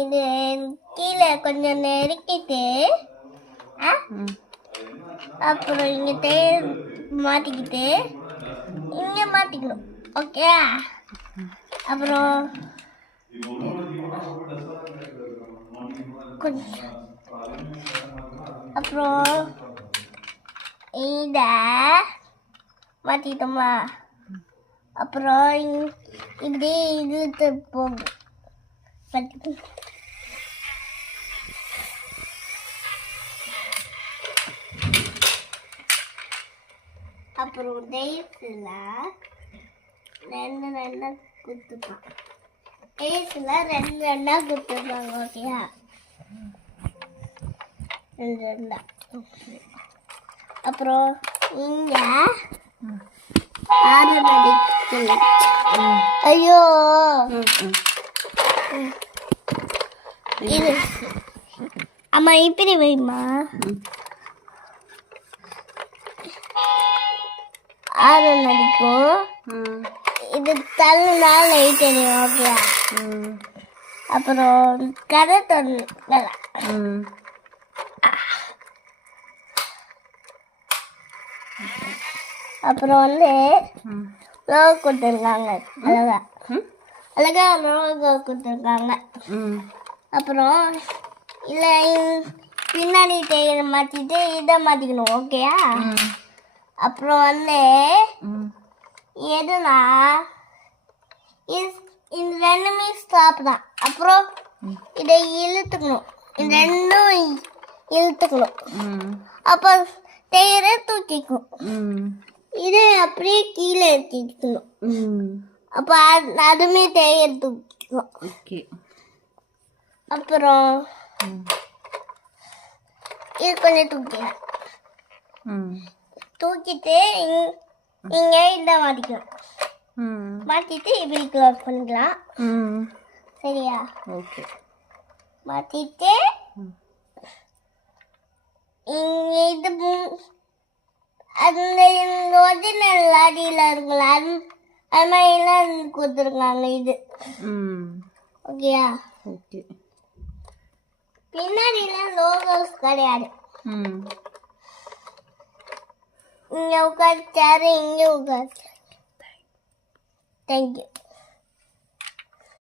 இது கீழே கொஞ்சம் நெருக்கிட்டு அப்புறம் இங்கே தேர் மாட்டிக்கிட்டு இங்கே மாட்டிக்கணும். ஓகே. அப்புறம் கொஞ்சம் அப்புறம் இதை மாற்றிக்கிட்டோமா, அப்புறம் இப்படி இழுத்து போகும். அப்புறம் டேஸில் ரெண்டு ரெண்டாக குத்துப்பான். டேஸில் ரெண்டு ரெண்டாக குத்துப்பாங்க. ஓகேயா? ரெண்டு ரெண்டா. அப்புறம் இங்கே 6 மணிக்கு. ஐயோ இது அம்மா இப்படி வைமா. 6 மணிக்கும் இது தள்ளுனா லைட் எரியும். ஓகே. அப்புறம் கதை தொல்லை. அப்புறம் லோகோ கொடுத்துருக்காங்க. அழகா அழகா லோகோ கொடுத்துருக்காங்க. அப்புறம் இல்லை பின்னாடி தேயிலை மாற்றிட்டு இதை மாற்றிக்கணும். ஓகேயா? அப்புறம் எதுனா இந்த ரெண்டுமே ஸ்டாப் தான். அப்புறம் இதை இழுத்துக்கணும். இந்த ரெண்டும் இழுத்துக்கணும். அப்போ தேயிலை தூக்கிக்கும். இது அப்படியே கீழே எடுத்துக்கணும். அப்போ அதுவுமே தேயிலை தூக்கிக்கும். ஓகே. அப்புறம் இது கொஞ்சம் தூக்கிக்கலாம். தூக்கிட்டு இங்கே இதை மாட்டிக்கலாம். மாற்றிட்டு இப்படி க்ளோஸ் பண்ணிக்கலாம். சரியா? ஓகே. மாற்றிட்டு இங்கே இது அந்த ஒரிஜினல் அடியில் இருக்குல்ல, அது மாதிரிலாம் கொடுத்துருக்காங்க. இது ஓகேயா? ஓகே. பின்னாடிலாம் லோகோஸ் கிடையாது. இங்கே உட்காந்துச்சாரு, இங்கே உட்காந்து. தேங்க்யூ.